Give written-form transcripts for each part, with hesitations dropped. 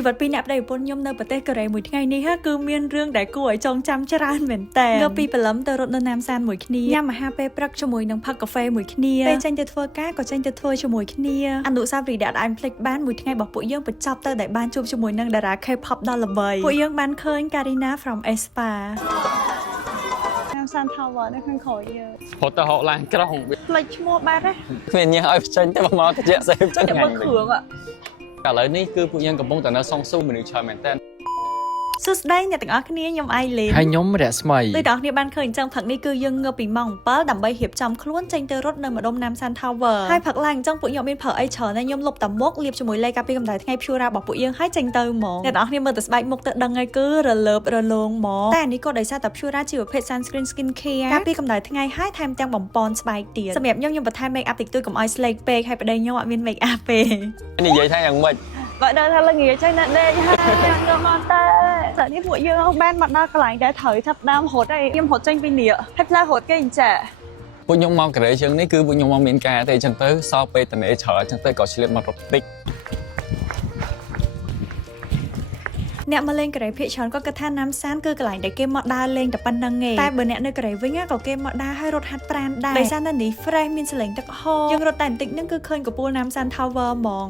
ชีวิตปีนับได้ปนยมในประเทศกระไรมวยที่ไงนี่ฮะคือเมียนเรื่องได้กู้ไอจงจำจรานเหม็นแต่เงาปีเป็นล้ำเตอรถน้ำซานมวยขี้นี้ย่ามาฮาเป้ปรักชมวยนังพักกาแฟมวยขี้นี้เป้จังจะทัวร์ก้าก็จังจะทัวร์ชมวยขี้นี้อันดุซาบรีดาอันพลิกบ้านมวยที่ไงบอกปุยยังไปจับเตอได้บ้านจูบชมวยนังดาราเคยพับดอลลาร์ใบปุยยังบ้านเคยการีนา from Espa San Tower นั่นคือขอเยอะหดแต่หดลางกระหงเลยชั่วบ้านเลยเป็นยังไงจังแต่บางวันจะเซฟจังไงเลยแต่เลยนี่คือผู้ยังกับมงแต่เนื้อซองสู้เหมือนชายแมนเต้นสุดได้เนี่ยแต่ก็คือยังไอเลนให้ย้อมแดดสมัยโดยดอกเนี่ยบ้านเคยจังผักนี่คือยังเงาปีมองเป้าดับใบเหียบจำคล้วนจังเตอรถเนินมาดมน้ำซันทาวเวอร์ให้ผักแรงจังปุ๋ยยอมเป็นเผอไอเฉาในยมหลบต่ำมกเรียบจมูกเลยกับปีกำไดทั้งไงพิวราบอกปุ๋ยยังให้จังเตอหมองแต่ดอกเนี่ยเมื่อแต่สบายมกแต่ดังไงคือระเลิบระลงหมอแต่นี่ก็ได้ทราบแต่พิวราจิ๋วเพชรซันสกรีนสกินแคร์กับปีกำไดทั้งไงให้ทำจังบ่มปอนสบายเตียสมัยยมประทานเมคอัพติดตัวกับไอซ์เลกเปย์ให้ประเดี๋ยวมีเมคอัพเปย์นี่ยัยthayอย่างmình vậy đây là nghề chơi nạn đê ha ngơ mòn tê tạiนี่ពួកយើងបានមកដល់កន្លែងដែលត្រូវចាប់ដើមហត់ហើយខ្ញុំហត់ចេញពីនេះហើយផ្លែហត់គេអញ្ចឹងពួកខ្ញុំមកកន្លែងជើងនេះគឺពួកខ្ញុំមកមានការតែអញ្ចឹងទៅសោពេលតនេច្រើនអញ្ចឹងទៅក៏ឆ្លៀតមករត់តិចអ្នកមកលេងកន្លែងភាគច្រើនក៏គិតថាណាំសានគឺកន្លែងដែលគេមកដើរលេងតែប៉ុណ្្នឹងឯងតែបើអ្នកនៅកន្លែងវិញក៏គេមកដើរឲ្យរត់ហាត់ប្រាណដែរដោយសារនៅនេះ fresh មានសលេងទឹកហូរយើងរត់តែបន្តិចហ្នឹងគឺឃើញកំពូលណាំសាន Tower ហ្មង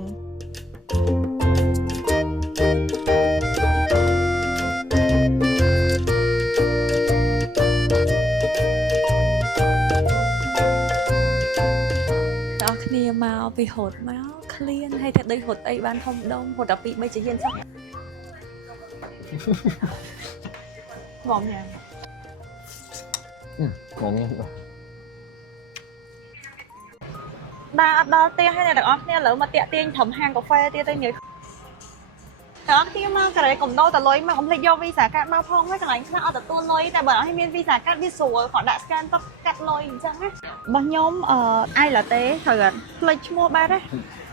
មកពីហត់មកឃ្លានហើយតែដូចហត់អីបានធំដុំហត់ដល់ពី3ជាយិនសោះបងញ៉ាំបងញ៉ាំបាទអត់ដល់ទេហើយអ្នកទាំងអស់គ្នាឥឡូវមកតាក់ទាញត្រឹមហាងកាហ្វេទៀតទៅញ៉ាំទាំងអស់គ្នាមកកន្លែងកំណោតលុយមកកុំភ្លេចយកវីសាកាតមកផងហើយកន្លែងខ្លះអត់ទទួលលុយតែបើអត់ឲ្យមានវីសាកាតវាស្រួលគាត់ដាក់ scan ទៅកាត់លុយអញ្ចឹងណារបស់ខ្ញុំអាយឡាតេត្រូវអត់ភ្លេចឈ្មោះបាត់ទេ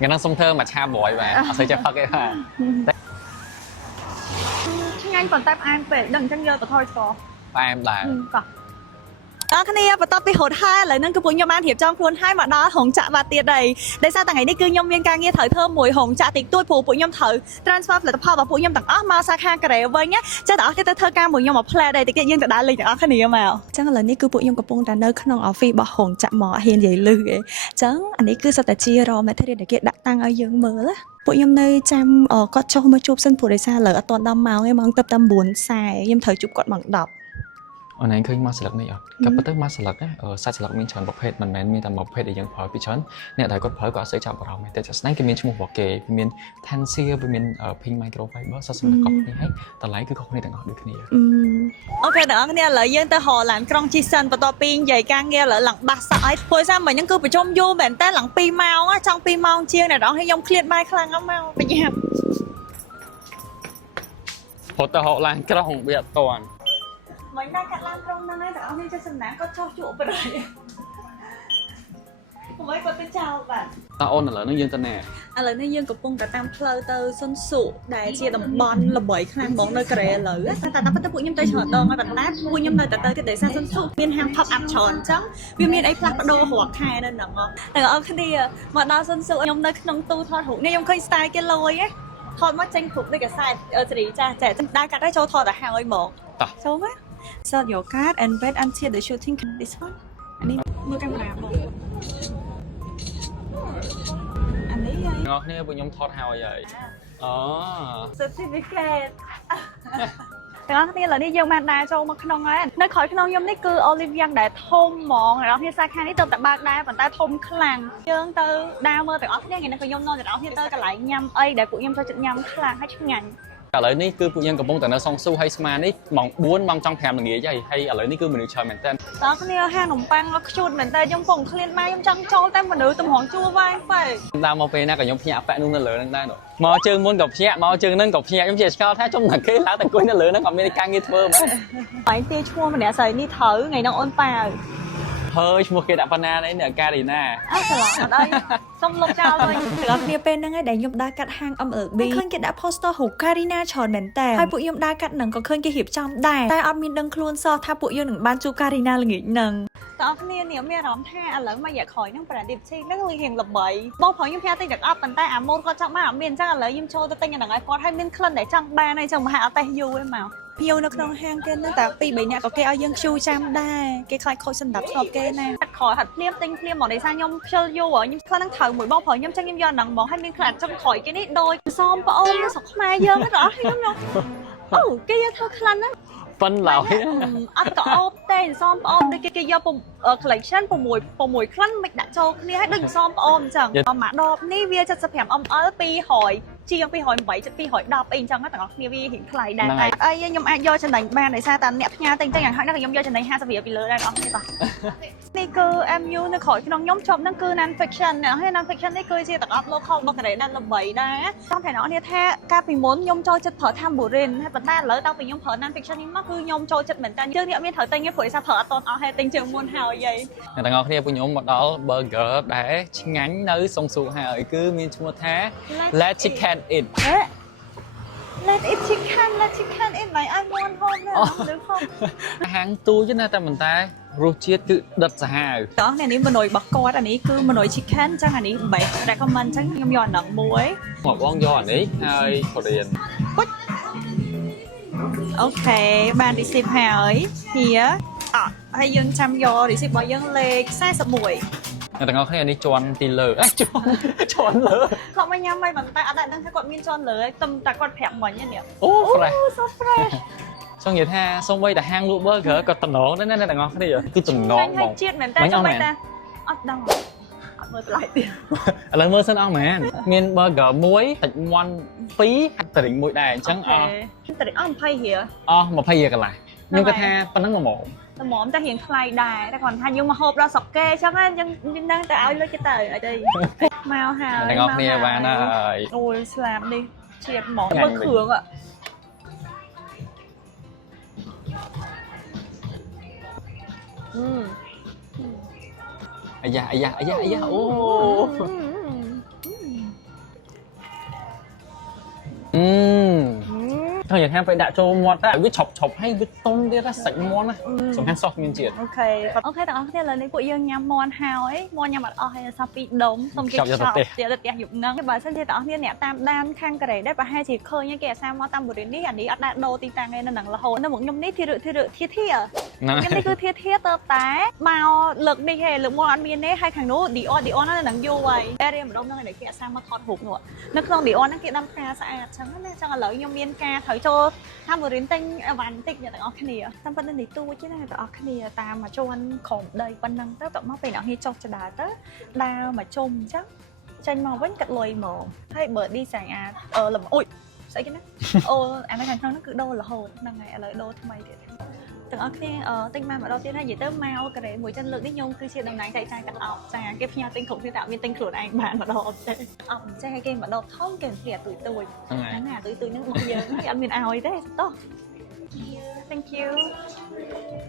งั้นต้องសុំធ្វើមកឆាបរួយបាទអត់ស្អីចេះផឹកទេបាទឆ្ងាញ់ប៉ុន្តែផ្អែមពេកដឹងអញ្ចឹងយកទៅថយស្ករផ្អែមដែរកោះតើគ្នាបន្ទាប់ពីហត់ហើយឥឡូវហ្នឹងគឺពួកខ្ញុំបានរៀបចំខ្លួនហើយមកដល់ហងចាក់បាត់ទៀតហើយដោយសារថ្ងៃនេះគឺខ្ញុំមានការងារត្រូវធ្វើមួយហងចាក់តិចតួចព្រោះពួកខ្ញុំត្រូវ transfer ផលិតផលរបស់ពួកខ្ញុំទាំងអស់មកសាខាកូរ៉េវិញណាចាស់ទាំងអស់គ្នាទៅធ្វើការមួយខ្ញុំមកផ្លែដែរតិចទៀតយើងទៅដើរលេងទាំងអស់គ្នាមកអញ្ចឹងឥឡូវនេះគឺពួកខ្ញុំកំពុងតែនៅក្នុង office របស់ហងចាក់មកហ៊ាននិយាយលឺឯងអញ្ចឹងអានេះគឺសត្វតាជា raw material ដែលគេដាក់តាំងឲ្យយើងមើលណាពួកខ្ញុំនៅចាំគាត់ចុះមកជួបសិនព្រោះដោយសារឥឡូវអត់ទាន់ដល់ម៉ោងទេម៉ោងទៅតែ 9:40 ខ្ញុំត្រូវជួបគាត់ម៉ោង 10អូនឯងឃើញមកស្លឹកនេះអត់ក៏ប៉ុន្តែមកស្លឹកណាសាច់ស្លឹកមានច្រើនប្រភេទមិនមែនមានតែមួយប្រភេទដែលយើងប្រើពីច្រើនអ្នកដែលគាត់ប្រើក៏អត់សូវចាប់អារម្មណ៍ទេតែស្នៃគេមានឈ្មោះរបស់គេវាមាន Tensia វាមាន Pink Microfiber សសម្រាប់កប់នេះហើយតម្លៃគឺខុសគ្នាទាំងអស់ដូចគ្នាអូខេទាំងអស់គ្នាឥឡូវយើងទៅហោឡានក្រុងជីសិនបន្ទាប់ពីនិយាយការងារឥឡូវឡើងបាសសក់ឲ្យព្រោះថាមិញហ្នឹងគឺប្រជុំយូរមែនតើឡើង2ម៉ោងចង់2ម៉ោងជាងអ្នកនរខ្ញុំឃ្លាតបាយខ្លាំងមកបញ្ញាប់ហត់ទៅហោឡានក្រុងវាអត់តាន់មិនដែរកាត់ឡានក្រុងហ្នឹងឯងតែអស់នេះចេះសំណាងគាត់ចោះជក់ប្រហែលកុំឲ្យគាត់ទៅចោលបាទតើអូនឥឡូវនេះយើងទៅណាឥឡូវនេះយើងកំពុងតែតាមផ្លូវទៅសុនសុដែលជាតំបន់ល្បីខ្លាំងហ្មងនៅកូរ៉េឥឡូវតែតាមពិតទៅពួកខ្ញុំទៅច្រើនដងហើយប៉ុន្តែពួកខ្ញុំនៅតែទៅទៀតដោយសារសុនសុមានហាង pop up ច្រើនអញ្ចឹងវាមានអីផ្លាស់ប្ដូររាល់ខែនៅហ្នឹងទាំងអស់គ្នាមកដល់សុនសុខ្ញុំនៅក្នុងទូថតរូបនេះខ្ញុំឃើញ style គេលយហ៎ថតមកចេញគ្រប់ដូចកសែតសេរីចាតែដែរកាត់ឲ្យចូលថតទៅហើយហ្មងចូលមកSet your card and wait until the shooting. This one. អានេះមើលកាមេរ៉ាបងអានេះហើយអ្នកគ្នាពួកខ្ញុំថតហើយអូ certificate ទាំងអស់គ្នាឥឡូវនេះយើងបានដើរចូលមកក្នុងហើយនៅក្រោយក្នុងខ្ញុំនេះគឺ Olive Young ដែលធំហ្មងអ្នកនរគ្នាសាខានេះទៅតែបើកដែរប៉ុន្តែធំខ្លាំងយើងទៅដើរមើលទាំងអស់គ្នាថ្ងៃនេះក៏ខ្ញុំនាំអ្នកនរគ្នាទៅកន្លែងញ៉ាំអីដែលពួកខ្ញុំចូលចិត្តញ៉ាំខ្លាំងហើយឆ្ងាញ់ឥឡូវនេះគឺពួកយើងកំពុងតែនៅសងស៊ូហើយស្មានេះម៉ោង4ម៉ោងចុង5ល្ងាចហើយឥឡូវនេះគឺមនុស្សច្រើនមែនតើតើគ្នាហាងនំប៉័ងខ្ជូតមែនតើខ្ញុំកំពុងឃ្លានម៉ែខ្ញុំចង់ចូលតែមនុស្សតម្រង់ជួរវាយបែបដើរមកពេលណាក៏ខ្ញុំភ្ញាក់ពាក់នោះនៅលើហ្នឹងដែរមកជើងមុនក៏ភ្ញាក់មកជើងហ្នឹងក៏ភ្ញាក់ខ្ញុំជាឆ្ងល់ថាជុំតែគេឡើងតែអង្គុយនៅលើហ្នឹងអត់មានការងារធ្វើមែនបែរទីឈ្មោះម្នាក់ស្រីនេះត្រូវថ្ងៃហ្នឹងអូនប៉ាហើយឈ្មោះគេដាក់ប៉ុណ្ណានេះអ្នកការីណាអត់ឆ្លងអត់អីសុំលុបចោលវិញទាំងគ្នាពេលហ្នឹងឯងដែលខ្ញុំដើរកាត់ហាង MLB ឃើញគេដាក់ poster ហូការីណាច្រើនមែនតើហើយពួកខ្ញុំដើរកាត់ហ្នឹងក៏ឃើញគេរៀបចំដែរតែអត់មានដឹងខ្លួនសោះថាពួកយើងនឹងបានជួបការីណាល្ងាចហ្នឹង តើគ្នានេះមានអារម្មណ៍ថាឥឡូវមកយកក្រោយនឹងប្រឌិបឈីហ្នឹងវារៀងល្បីបងប្រុសខ្ញុំផ្ញើទិញទាំងអស់ប៉ុន្តែអាម៉ូតគាត់ចង់បានអត់មានអញ្ចឹងឥឡូវខ្ញុំចូលទៅទិញអាហ្នឹងឲ្យគាត់ឲ្យមានក្លិនដែលចង់បានហើយអញ្ចឹងមកហាក់អត់តេះយូរឯងមកភៀវនៅក្នុងហាងគេហ្នឹងតែ2 3នាក់ក៏គេឲ្យយើងខ្ជូចាំដែរគេខ្លាចខូចសម្ដាប់ធ្នាប់គេណាហាត់ក្រោយហាត់ភ្លាមទិញភ្លាមមកដោយសារខ្ញុំខ្ជិលយូរខ្ញុំខ្លះហ្នឹងត្រូវមួយបងប្រុសខ្ញុំចឹងខ្ញុំយកហ្នឹងមកឲ្យមានខ្លាចចង់ក្រោយគេនេះដូចសមប្អូននៅស្រុកខ្មែរយើងហ្នឹងអស់ខ្ញុំអូគេយកធ្វើខ្លាំងណាស់ ប៉ុនឡើយ អត់ក៏អូបទេសមប្អូនដូចគេយក collection 6ក្លិនមិនដាក់ចូលគ្នាឲ្យដូចសមប្អូនអញ្ចឹងមកដបនេះវា75 ml 200ជាង208 210អីអញ្ចឹងទាំងអស់គ្នាវារៀងថ្លៃដែរតែអីខ្ញុំអាចយកចំណេញបានដោយសារតែអ្នកផ្ញើទិញយ៉ាងហោចណាស់ខ្ញុំយកចំណេញ50%ពីលើដែរបងប្អូននេះនេះគឺ MU នៅក្រោយក្នុងខ្ញុំជាប់ហ្នឹងគឺ non fiction ហើយ non fiction នេះគឺជាទាំងអស់ local របស់កូរ៉េដែលល្បីដែរចង់តែអ្នកនេះថាកាលពីមុនខ្ញុំចូលចិត្តប្រើ tambourine ហើយប៉ុន្តែឥឡូវតាំងពីខ្ញុំប្រើ non fiction នេះមកគឺខ្ញុំចូលចិត្តមែនតើយើងអ្នកមានត្រូវទិញទេព្រោះថាប្រើអត់តន់អស់ហើយទិញជាងមុនហើយអ្នកទាំងអស់គ្នាពួកខ្ញុំមកដល់ burger ដែលឆ្ងាញ់នៅសុងស៊ូហើយគឺមានឈ្មោះថា Let Chicken It Let chicken in my I want home ណាឬផងហាងទូចណាតែមិនតែរសជាតិគឺដិតសាហាវតោះនេះម៉ណុយរបស់គាត់អានេះគឺម៉ណុយ chicken អញ្ចឹងអានេះ best recommend អញ្ចឹងខ្ញុំយកអាហ្នឹងមួយមកបងយកអានេះហើយកូរ៉េនអូខេបាន receipt ហើយhere ហើយយើងចាំយក receipt របស់យើងលេខ41អ្នកទាំងអស់គ្នានេះជន់ទីលើជន់លើគាត់មកញ៉ាំមិនប៉ុន្តែអត់ដឹងថាគាត់មានជន់លើតែគាត់ប្រាប់មិញនេះអូ fresh so fresh ចង់និយាយថាសូម្បីតែហាងលក់ burger ក៏តំណងដែរណាអ្នកទាំងអស់គ្នាគឺតំណងហ្មងជាតិមែនតើសូម្បីតែអត់ដឹងអត់មើលថ្លៃទៀតឥឡូវមើលសិនអស់មែនមាន burger 1សាច់មាន់2ហាត់តរិង1ដែរអញ្ចឹងអស់តរិងអស់20រៀលអស់20រៀលកន្លះខ្ញុំគិតថាប៉ុណ្ណឹងល្មមតែរៀងថ្លៃដែរតែគាត់ថាយើងមកហូបដល់ស្រុកគេអញ្ចឹងយើងនឹងទៅឲ្យលុយគេទៅអីទៅមកហើយទាំងអស់គ្នាបានហើយអូយស្លាបនេះជាតិហ្មងមើលគ្រឿងអាយ៉ាអូถ้าอย่างแค่ไปដាក់ចូលមាត់តែវាឆប់ហើយវាទុំទៀតសាច់មាន់ណាសំខាន់សោះមានជាតិអូខេទាំងអស់គ្នាឥឡូវនេះពួកយើងញ៉ាំមាន់ហើយមាន់ញ៉ាំអត់អស់ហើយសោះ2ដុំសូមគេចាប់យកទៅផ្ទះយប់ហ្នឹងបើសិនជាទាំងអស់គ្នាអ្នកតាមដានខាងកូរ៉េដែរប្រហែលជាឃើញគេអាសាមកតាមបូរីននេះអានេះអត់ដាក់ដូរទីតាំងឯនៅនឹងរហូតនៅមកខ្ញុំនេះធាខ្ញុំនេះគឺធាទៅតែមកលើកនេះហេលើកមកអត់មានទេហើយខាងនោះ Dior នៅនឹងយូរហើយតែរៀមម្ដងហ្នឹងគេអាសាមកថតរូបនោះនៅក្នុង Dior ហ្នឹងគេដាំផ្កាស្អាតចឹងណាចឹងឥឡូវខ្ញុំមានការត្រូវចូលតាមបូរីនទិញអីវ៉ាន់តិចអ្នកទាំងអស់គ្នាតាមប៉ុណ្្នឹងនេះទូចណាអ្នកទាំងអស់គ្នាតាមមកជន់ក្រោមដីប៉ុណ្ណឹងទៅតមកពេលអ្នកគ្នាចុះចដាទៅដើរមកជុំអញ្ចឹងចេញមកវិញកាត់លុយហ្មងហើយបើ design លំអុយស្អីគេណាអូអានេះខាងក្នុងហ្នឹងគឺដូររហូតហ្នឹងហើយឥឡូវដូរថ្មីទៀតទាំងអស់គ្នាទិញមកម្ដងទៀតហើយនិយាយទៅមកកូរ៉េមួយចិនលើកនេះខ្ញុំគឺជាតំណែងចែកចាយទាំងអស់ចាគេផ្ញើទិញគ្រប់គ្នាតែអត់មានទិញខ្លួនឯងបានម្ដងអត់ទេអត់ចេះគេម្ដងធំគេព្រាទុយហ្នឹងណាទុយហ្នឹងមកយើងគេអត់មានឲ្យទេតោះThank you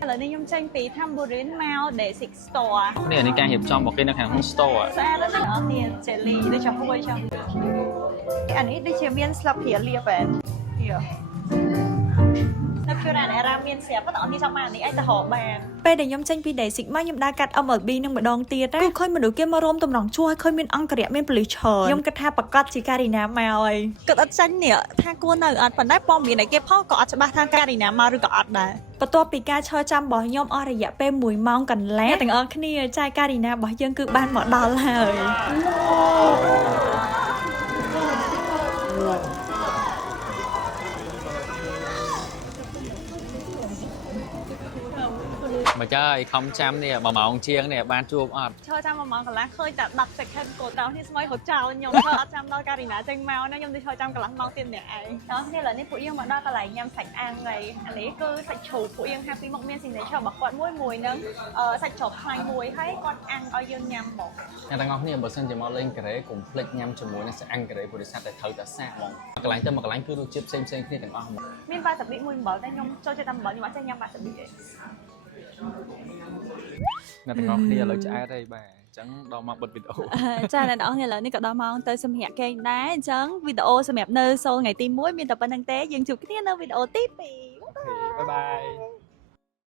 ឥឡូវនេះខ្ញុំចេញពី Tambourine មក Basic Store នេះការរៀបចំរបស់គេនៅខាងក្នុង store ស្អាតណាស់អត់មាន jelly ដូចជាហួយចឹងអានេះដូចជាមានស្លាបព្រាលាបហ្នឹងនៅពីរ៉ានអេរ៉ាមានស្រាប់តែអត់មានចង់មកនេះឯងទៅរកបានពេលដែលខ្ញុំចេញពី Basic មកខ្ញុំដើរកាត់ MLB នឹងម្ដងទៀតគឺឃើញមនុស្សគេមករួមតម្រង់ជួរហើយឃើញមានអង្គរៈមានប៉ូលីសឈរខ្ញុំគិតថាប្រកាសជាការីណាមកហើយគិតអត់ចាញ់នេះថាគួរនៅអត់ប៉ុន្តែព័ត៌មានឯគេផងក៏អត់ច្បាស់ថាការីណាមកឬក៏អត់ដែរបន្ទាប់ពីការឈរចាំរបស់ខ្ញុំអស់រយៈពេល1ម៉ោងកន្លះទាំងអស់គ្នាចាយការីណារបស់យើងគឺបានមកដល់ហើយមកចាយខំចាំនេះ1ម៉ោងជាងនេះបានជួបអត់ឈរចាំ1ម៉ោងកន្លះឃើញតែ10 second កូនតោនេះស្មយរត់ចោលខ្ញុំឈរអត់ចាំដល់ការីណាចេញមកណាខ្ញុំទៅឈរចាំកន្លះម៉ោងទៀតម្នាក់ឯងដល់គ្នាឥឡូវនេះពួកយើងមកដល់កន្លែងញ៉ាំសាច់អាំងហើយអានេះគឺសាច់ជ្រូកពួកយើងហាក់ពីមកមាន signature របស់គាត់មួយនឹងសាច់ជ្រូកខ្លាញ់មួយហើយគាត់អាំងឲ្យយើងញ៉ាំមកអ្នកទាំងអស់គ្នាបើសិនជាមកលេងកូរ៉េកុំភ្លេចញ៉ាំជាមួយនឹងសាច់អាំងកូរ៉េព្រោះតែត្រូវតែសាកហ្មងកន្លែងទៅមកកន្លែងគឺរសជាតិផ្សេងគ្នាទាំងអស់ហ្មងមានវ៉ាសាប៊ីមួយអំបិលតែខ្ញុំចូលចិត្តតែអំបិលខ្ញុំអត់ចេះញ៉ាំវ៉ាសាប៊ីទេអ្នកទាំងអស់គ្នាឥឡូវឆ្អែតហើយបាទអញ្ចឹងដល់មកបិទវីដេអូចាអ្នកទាំងអស់គ្នាឥឡូវនេះក៏ដល់ម៉ោងទៅសម្រាប់គេដែរអញ្ចឹងវីដេអូសម្រាប់នៅសូលថ្ងៃទី1មានតែប៉ុណ្្នឹងទេយើងជួបគ្នានៅវីដេអូទី2បាយបាយ